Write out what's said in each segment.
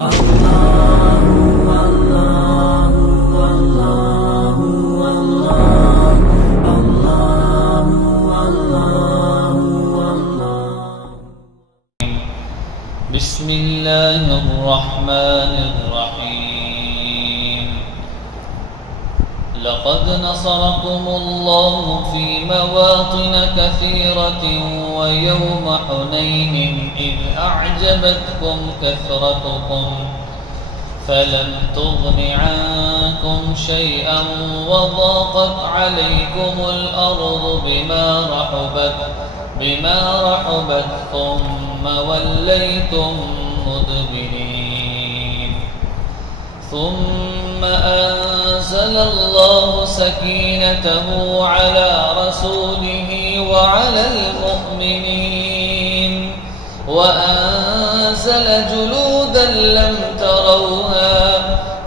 بسم الله الرحمن الرحيم لقد نصركم الله في مواطن كثيرة ويوم حنين إذ أعجبتكم كثرتكم فلم تغن عنكم شيئا وضاقت عليكم الأرض بما رحبت ثم وليتم مدبرين ثم أنزل الله سكينته على رسوله وعلى المؤمنين وأنزل جلودا لم تروها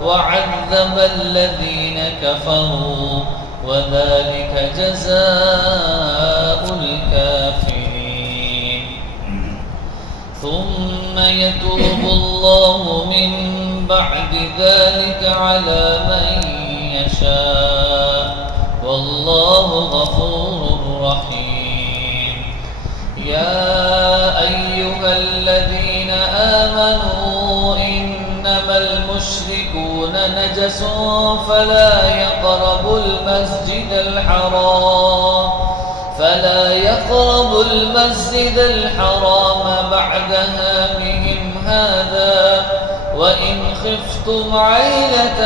وعذب الذين كفروا وذلك جزاء الكافرين ثم يتوب الله من بعد ذلك على من يشاء والله غفور رحيم يا أيها الذين آمنوا إنما المشركون نجس فلا يقربوا المسجد الحرام بعد عامهم هذا وإن خفتم عيلة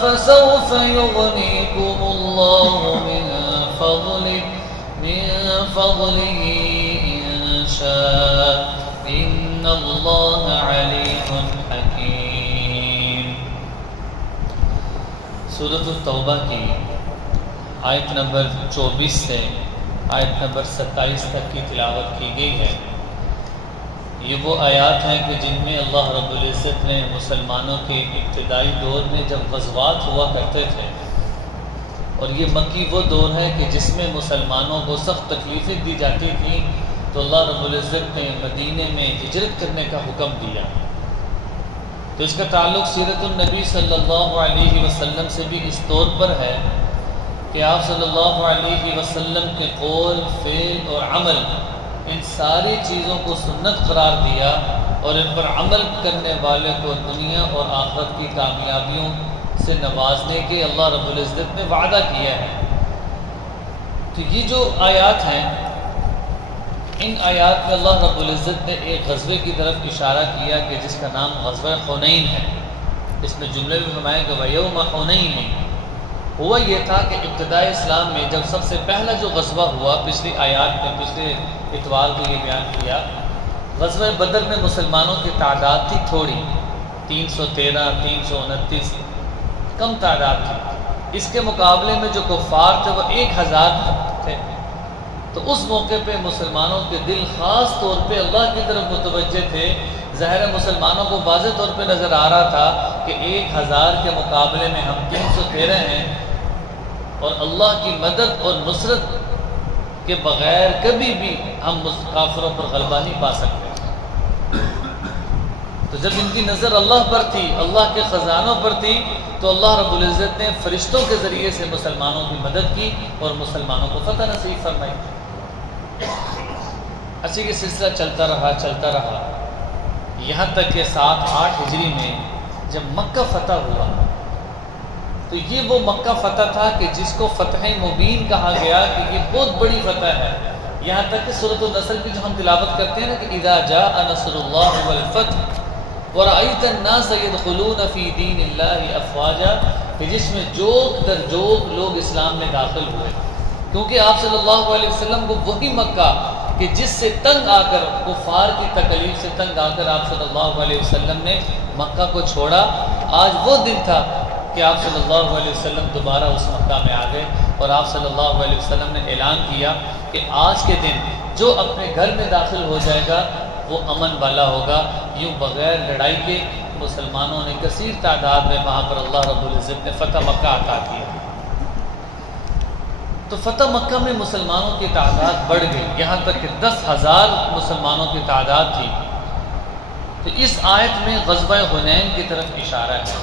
فسوف يغنيكم الله من فضله إن شاء إن الله عليم حكيم سورۃ التوبہ کی آیت نمبر 24 سے آیت نمبر 27 تک کی تلاوت کی گئی ہے۔ یہ وہ آیات ہیں کہ جن میں اللہ رب العزت نے مسلمانوں کے ابتدائی دور میں جب غزوات ہوا کرتے تھے، اور یہ مکی وہ دور ہے کہ جس میں مسلمانوں کو سخت تکلیفیں دی جاتی تھیں، تو اللہ رب العزت نے مدینے میں ہجرت کرنے کا حکم دیا۔ تو اس کا تعلق سیرت النبی صلی اللہ علیہ وسلم سے بھی اس طور پر ہے کہ آپ صلی اللہ علیہ وسلم کے قول، فعل اور عمل، ان ساری چیزوں کو سنت قرار دیا اور ان پر عمل کرنے والے کو دنیا اور آخرت کی کامیابیوں سے نوازنے کے اللہ رب العزت نے وعدہ کیا ہے۔ تو یہ جو آیات ہیں، ان آیات میں اللہ رب العزت نے ایک غزوے کی طرف اشارہ کیا کہ جس کا نام غزوہ حنین ہے۔ اس میں جملے بھی فرمایا کہ وَيَوْمَ حُنَيْنٍ، ہوا یہ تھا کہ ابتدائی اسلام میں جب سب سے پہلا جو غزوہ ہوا، پچھلی آیات میں پچھلے اتوار کو یہ بیان کیا، غزوہ بدر میں مسلمانوں کی تعداد تھی تھوڑی، 313 329 کم تعداد تھی۔ اس کے مقابلے میں جو کفار تھے وہ 1000 تھے۔ تو اس موقع پہ مسلمانوں کے دل خاص طور پہ اللہ کی طرف متوجہ تھے۔ ظاہر مسلمانوں کو واضح طور پہ نظر آ رہا تھا کہ 1000 کے مقابلے میں ہم 313 ہیں، اور اللہ کی مدد اور نصرت کے بغیر کبھی بھی ہم کافروں پر غلبہ نہیں پا سکتے۔ تو جب ان کی نظر اللہ پر تھی، اللہ کے خزانوں پر تھی، تو اللہ رب العزت نے فرشتوں کے ذریعے سے مسلمانوں کی مدد کی اور مسلمانوں کو فتح نصیب فرمائی۔ اسی یہ سلسلہ چلتا رہا یہاں تک کہ 7-8 ہجری میں جب مکہ فتح ہوا، تو یہ وہ مکہ فتح تھا کہ جس کو فتح مبین کہا گیا کہ یہ بہت بڑی فتح ہے۔ یہاں تک کہ سورۃ النصر کی جو ہم تلاوت کرتے ہیں نا کہ اذا جاء نصر اللہ والفتح ورأيت الناس يدخلون في دين الله افواجا، کہ جس میں جوک در جوک لوگ اسلام میں داخل ہوئے، کیونکہ آپ صلی اللہ علیہ وسلم کو وہی مکہ کہ جس سے تنگ آ کر، کفار کی تکلیف سے تنگ آ کر آپ صلی اللہ علیہ وسلم نے مکہ کو چھوڑا، آج وہ دن تھا کہ آپ صلی اللہ علیہ وسلم دوبارہ اس مکہ میں آ گئے، اور آپ صلی اللہ علیہ وسلم نے اعلان کیا کہ آج کے دن جو اپنے گھر میں داخل ہو جائے گا وہ امن والا ہوگا۔ یوں بغیر لڑائی کے مسلمانوں نے کثیر تعداد میں وہاں پر اللہ رب العزت نے فتح مکہ عطا کیا۔ تو فتح مکہ میں مسلمانوں کی تعداد بڑھ گئی، یہاں تک کہ 10,000 مسلمانوں کی تعداد تھی۔ تو اس آیت میں غزوہ حنین کی طرف اشارہ ہے۔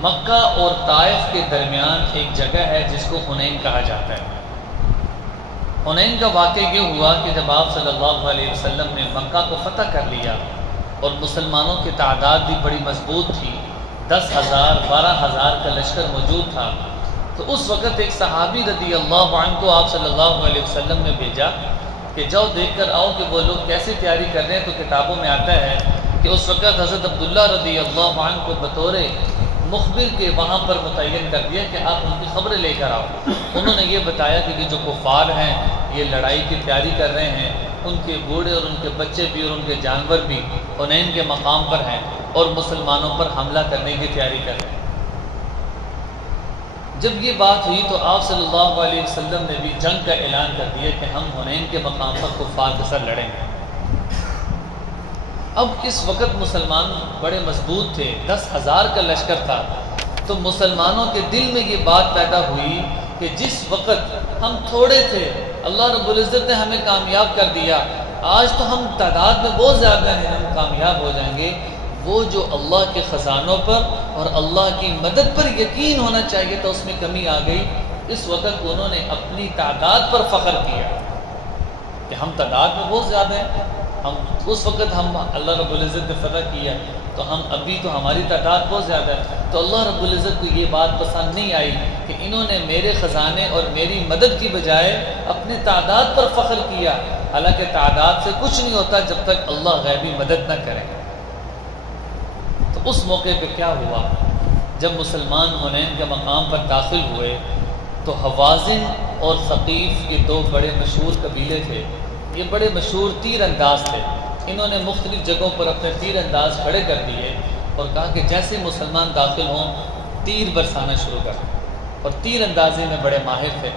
مکہ اور طائف کے درمیان ایک جگہ ہے جس کو حنین کہا جاتا ہے۔ حنین کا واقعہ یہ ہوا کہ جب آپ صلی اللہ علیہ وسلم نے مکہ کو فتح کر لیا اور مسلمانوں کی تعداد بھی بڑی مضبوط تھی، 10,000 12,000 کا لشکر موجود تھا، تو اس وقت ایک صحابی رضی اللہ عنہ کو آپ صلی اللہ علیہ وسلم نے بھیجا کہ جاؤ دیکھ کر آؤ کہ وہ لوگ کیسے تیاری کر رہے ہیں۔ تو کتابوں میں آتا ہے کہ اس وقت حضرت عبداللہ رضی اللہ عنہ کو بطور مخبر کے وہاں پر متعین کر دیا کہ آپ ان کی خبریں لے کر آؤ۔ انہوں نے یہ بتایا کہ جو کفار ہیں یہ لڑائی کی تیاری کر رہے ہیں، ان کے بوڑھے اور ان کے بچے بھی اور ان کے جانور بھی حنین کے مقام پر ہیں اور مسلمانوں پر حملہ کرنے کی تیاری کر رہے ہیں۔ جب یہ بات ہوئی تو آپ صلی اللہ علیہ وسلم نے بھی جنگ کا اعلان کر دیا کہ ہم حنین کے مقام پر کفار کے ساتھ لڑیں گے۔ اب اس وقت مسلمان بڑے مضبوط تھے، 10,000 کا لشکر تھا، تو مسلمانوں کے دل میں یہ بات پیدا ہوئی کہ جس وقت ہم تھوڑے تھے اللہ رب العزت نے ہمیں کامیاب کر دیا، آج تو ہم تعداد میں بہت زیادہ ہیں، ہم کامیاب ہو جائیں گے۔ وہ جو اللہ کے خزانوں پر اور اللہ کی مدد پر یقین ہونا چاہیے تو اس میں کمی آ گئی۔ اس وقت انہوں نے اپنی تعداد پر فخر کیا کہ ہم تعداد میں بہت زیادہ ہیں، اس وقت ہم اللہ رب العزت نے فتح کیا تو ہم ابھی تو ہماری تعداد بہت زیادہ ہے۔ تو اللہ رب العزت کو یہ بات پسند نہیں آئی کہ انہوں نے میرے خزانے اور میری مدد کی بجائے اپنی تعداد پر فخر کیا، حالانکہ تعداد سے کچھ نہیں ہوتا جب تک اللہ غیبی مدد نہ کرے۔ تو اس موقع پہ کیا ہوا، جب مسلمان حنین کے مقام پر داخل ہوئے تو حوازن اور ثقیف یہ دو بڑے مشہور قبیلے تھے، یہ بڑے مشہور تیر انداز تھے۔ انہوں نے مختلف جگہوں پر اپنے تیر انداز کھڑے کر دیے اور کہا کہ جیسے مسلمان داخل ہوں تیر برسانا شروع کر دیں، اور تیر اندازی میں بڑے ماہر تھے۔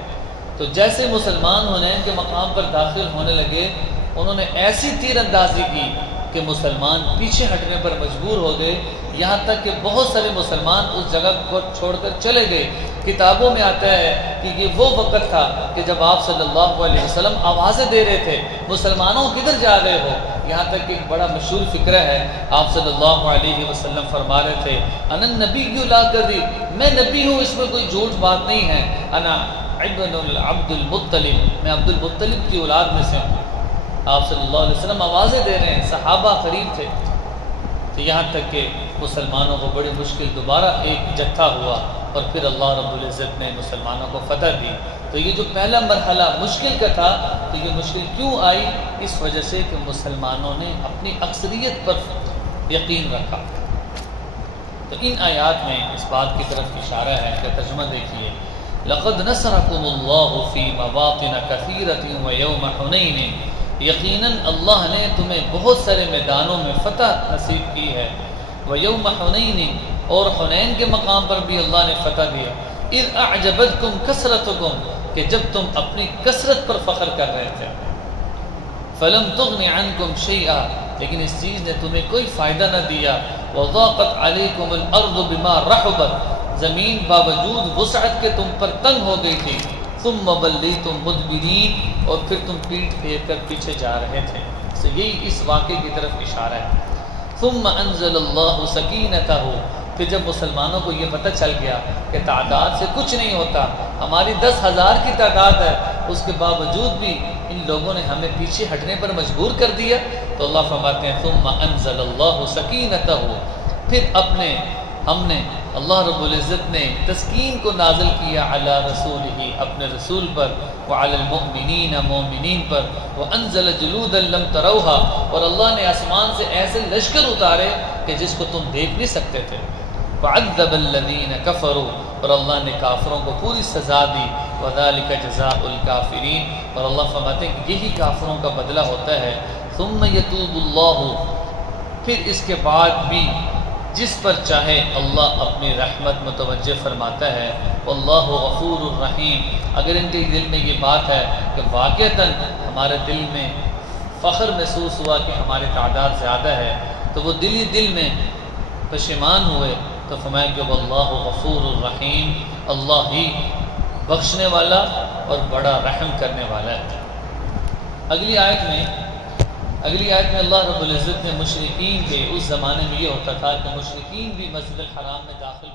تو جیسے مسلمان حنین کے مقام پر داخل ہونے لگے انہوں نے ایسی تیر اندازی کی کہ مسلمان پیچھے ہٹنے پر مجبور ہو گئے، یہاں تک کہ بہت سارے مسلمان اس جگہ کو چھوڑ کر چلے گئے۔ کتابوں میں آتا ہے کہ یہ وہ وقت تھا کہ جب آپ صلی اللہ علیہ وسلم آوازیں دے رہے تھے مسلمانوں کدھر جا رہے ہو، یہاں تک کہ ایک بڑا مشہور فقرہ ہے، آپ صلی اللہ علیہ وسلم فرما رہے تھے انا النبی لا کذب، میں نبی ہوں، اس میں کوئی جھوٹ بات نہیں ہے، انا ابن عبد المطلب، میں عبد المطلب کی اولاد میں سے ہوں۔ آپ صلی اللہ علیہ وسلم آوازیں دے رہے ہیں، صحابہ قریب تھے، تو یہاں تک کہ مسلمانوں کو بڑی مشکل دوبارہ ایک جتھا ہوا اور پھر اللہ رب العزت نے مسلمانوں کو فتح دی۔ تو یہ جو پہلا مرحلہ مشکل کا تھا، تو یہ مشکل کیوں آئی؟ اس وجہ سے کہ مسلمانوں نے اپنی اکثریت پر یقین رکھا۔ تو ان آیات میں اس بات کی طرف اشارہ ہے کہ ترجمہ دیکھیے، لقد نصرکم اللہ فی مواطن کثیرۃ ویوم حنین، یقیناً اللہ نے تمہیں بہت سارے میدانوں میں فتح نصیب کی ہے، ویوم حنین، اور حنین کے مقام پر بھی اللہ نے فتح دیا، اذ اعجبتکم کثرتکم، کہ جب تم اپنی کثرت پر فخر کر رہے تھے، فلم تغن عنکم شیئا، لیکن اس چیز نے تمہیں کوئی فائدہ نہ دیا، وضاقت علیکم الارض بما رحبت، زمین باوجود وسعت کے تم پر تنگ ہو گئی تھی، ثم ولیتم مدبرین، اور پھر تم پیٹھ پھیر کر پیچھے جا رہے تھے۔ تو یہی اس واقعے کی طرف اشارہ ہے۔ ثم انزل اللہ سکینتہ، پھر جب مسلمانوں کو یہ پتہ چل گیا کہ تعداد سے کچھ نہیں ہوتا، ہماری 10,000 کی تعداد ہے، اس کے باوجود بھی ان لوگوں نے ہمیں پیچھے ہٹنے پر مجبور کر دیا، تو اللہ فرماتے ہیں ثم انزل اللہ سکینتہ، پھر ہم نے اللہ رب العزت نے تسکین کو نازل کیا علی رسولہ، اپنے رسول پر، وعلی المؤمنین، مومنین پر، وانزل جلودا لم تروہا، اور اللہ نے آسمان سے ایسے لشکر اتارے کہ جس کو تم دیکھ نہیں سکتے تھے، وعذب الذین کفروا، اور اللہ نے کافروں کو پوری سزا دی، وذالک جزاء الکافرین، اور اللہ فرماتے ہیں کہ یہی کافروں کا بدلہ ہوتا ہے۔ ثم یتوب اللہ، پھر اس کے بعد بھی جس پر چاہے اللہ اپنی رحمت متوجہ فرماتا ہے، واللہ غفور الرحیم۔ اگر ان کے دل میں یہ بات ہے کہ واقعتاً ہمارے دل میں فخر محسوس ہوا کہ ہماری تعداد زیادہ ہے، تو وہ دل ہی دل میں پشیمان ہوئے، تو فرمایا کہ واللہ غفور الرحیم، اللہ ہی بخشنے والا اور بڑا رحم کرنے والا ہے۔ اگلی آیت میں اگلی آیت میں اللہ رب العزت نے مشرکین کے اس زمانے میں یہ ہوتا تھا کہ مشرکین بھی مسجد الحرام میں داخل